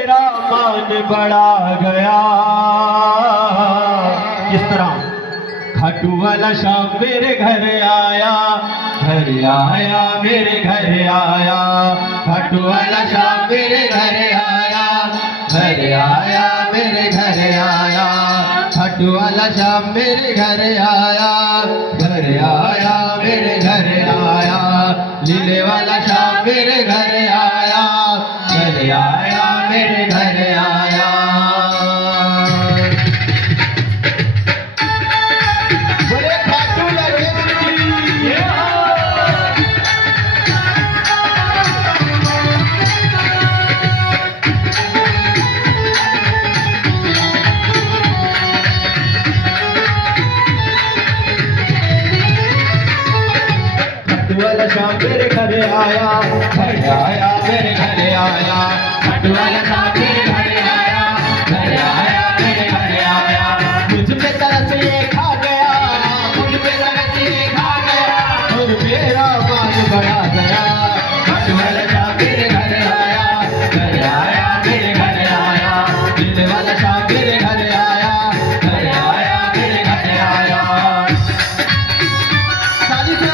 मेरा मान बढ़ा गया। किस तरह खाटू वाला शाम मेरे घर आया, घर आया मेरे घर आया, खाटू वाला शाम मेरे घर आया, घर आया मेरे घर आया, खाटू वाला शाम मेरे घर आया, घर आया मेरे घर आया, लीले वाला शाम मेरे घर आया, घर आया मेरे घर आया। बोले खाटू नरेश की। वाला शाम मेरे घर आया, घर आया मेरे घर आया, खाटू वाला शाम मेरे घर आया, घर आया मेरे घर आया। मुझ पे तरस ये खा गया, मुझ पे तरस ये खा गया, और मेरा मान बढ़ा गया। खाटू वाला शाम मेरे घर आया, घर आया मेरे घर आया, दिल वाला शाम मेरे घर आया, घर आया मेरे घर आया। शादी से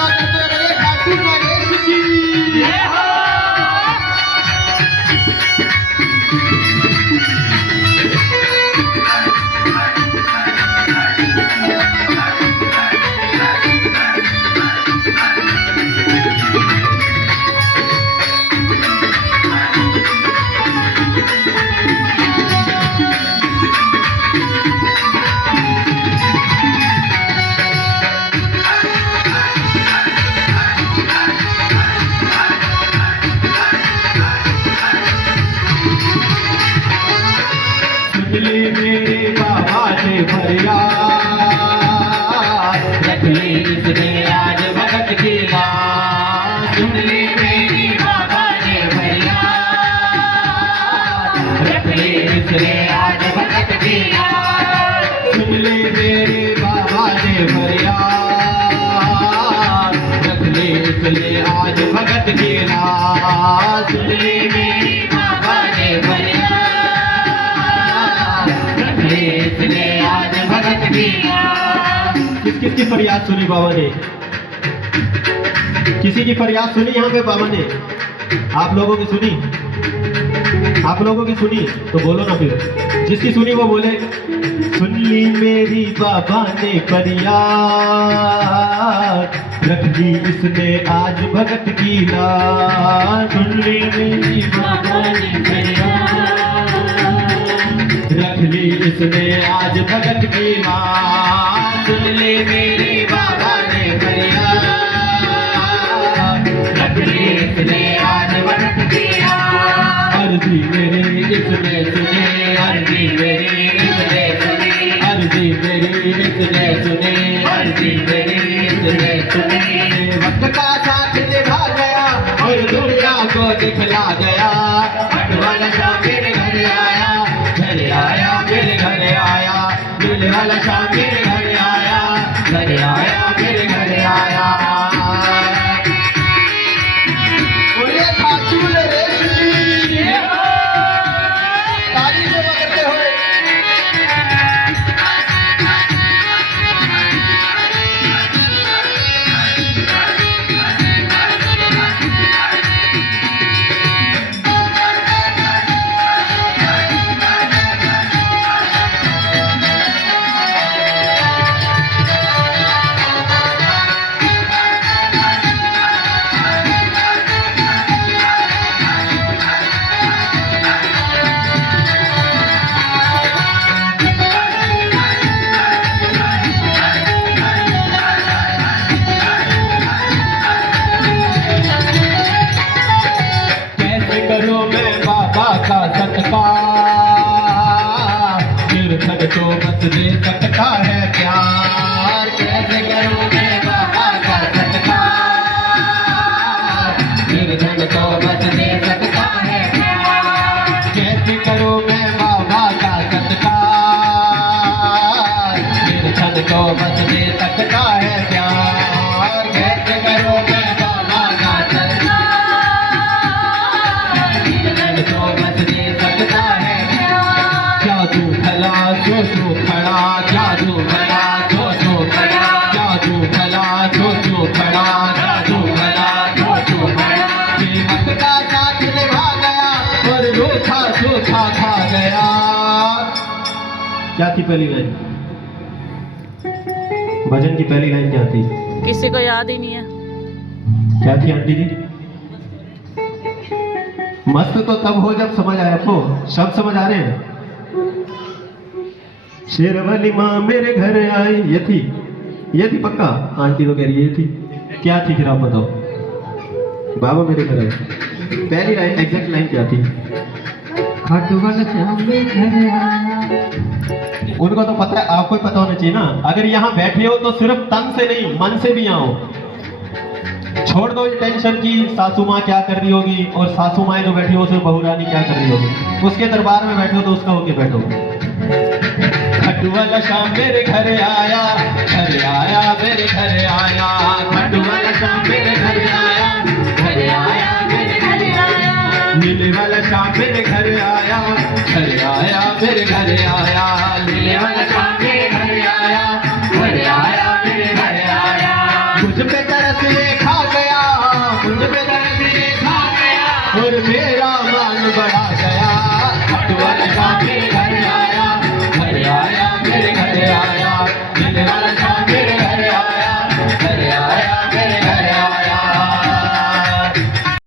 मेरे बाबा ने फरियाद रख ली इसने आज भगत की बात। सुन ली मेरी बाबा ने फरियाद रख ली इसने आज भगत की बात। सुन ली मेरे बाबा ने फरियाद रख ली इसने आज भगत की बात। सुन ली मेरी बाबा ने फरियाद आज भगत की। किस किस की फरियाद सुनी बाबा ने? किसी की फरियाद सुनी यहाँ पे बाबा ने? आप लोगों की सुनी? आप लोगों की सुनी तो बोलो ना फिर। जिसकी सुनी वो बोले। सुन ली मेरी बाबा ने फरियाद रख ली इसने आज भगत की लाज। सुन ली मेरी बाबा ने फरियाद रख ली इसने आज भगत की बात। सुन ले मेरे बाबा ने फरियाद रख ली इसने आज भगत की बात। अर्जी मेरी इसने सुने, अर्जी मेरी इसने सुनी, अर्जी मेरी इसने सुने, अर्जी मेरी इसने सुनी। वक्त का साथ निभा गया और दुनिया को दिखला गया। वाला शाम मेरे घर आया, घर आया मेरे घर आया, दिल वाला शाम मेरे घर आया, घर आया मेरे घर आया। बोलिए खाटू नरेश की। ताली से करते हुए का सत्कार, निर्धन तो बस दे सकता है प्यार। कैसे करूं मैं बाबा का सत्कार, निर्धन तो बस दे सकता है प्यार। कैसे करूं मैं बाबा का सत्कार, निर्धन तो बस दे सकता है प्यार। कैसे करूं मैं बाबा का सत्कार, निर्धन तो बस दे सकता है। सूखा सूखा खा गया। क्या थी पहली लाइन? भजन की पहली लाइन क्या थी? किसी को याद ही नहीं है। क्या थी आंटी जी? मस्त तो तब हो जब समझ आए आपको। शब्द समझ आ रहे हैं? शेरवाली माँ मेरे घर आई, ये थी पक्का? आंटी तो कह रही है ये थी। क्या थी फिर आप बताओ? बाबा मेरे घर आए, पहली लाइन एग्जैक्ट लाइन क्या थी? उनको तो पता है, आपको ही पता होना चाहिए ना। अगर यहाँ बैठे हो तो सिर्फ तन से नहीं मन से भी आओ। छोड़ दो टेंशन की सासू माँ क्या कर रही होगी, और सासू माँ जो बैठी हो सिर्फ बहू रानी क्या कर रही होगी। उसके दरबार में बैठो तो उसका होके बैठो। खटुआ शाम मेरे घर आया, घर आया मेरे घर आया। खटुआ शाम मेरे घर आया, घर आया मेरे घर आया। नीले वाला शाम मेरे घर आया, घर आया मेरे घर आया। नीले वाला शाम मेरे घर आया, घर आया मेरे घर आया। मुझ पे तरस ले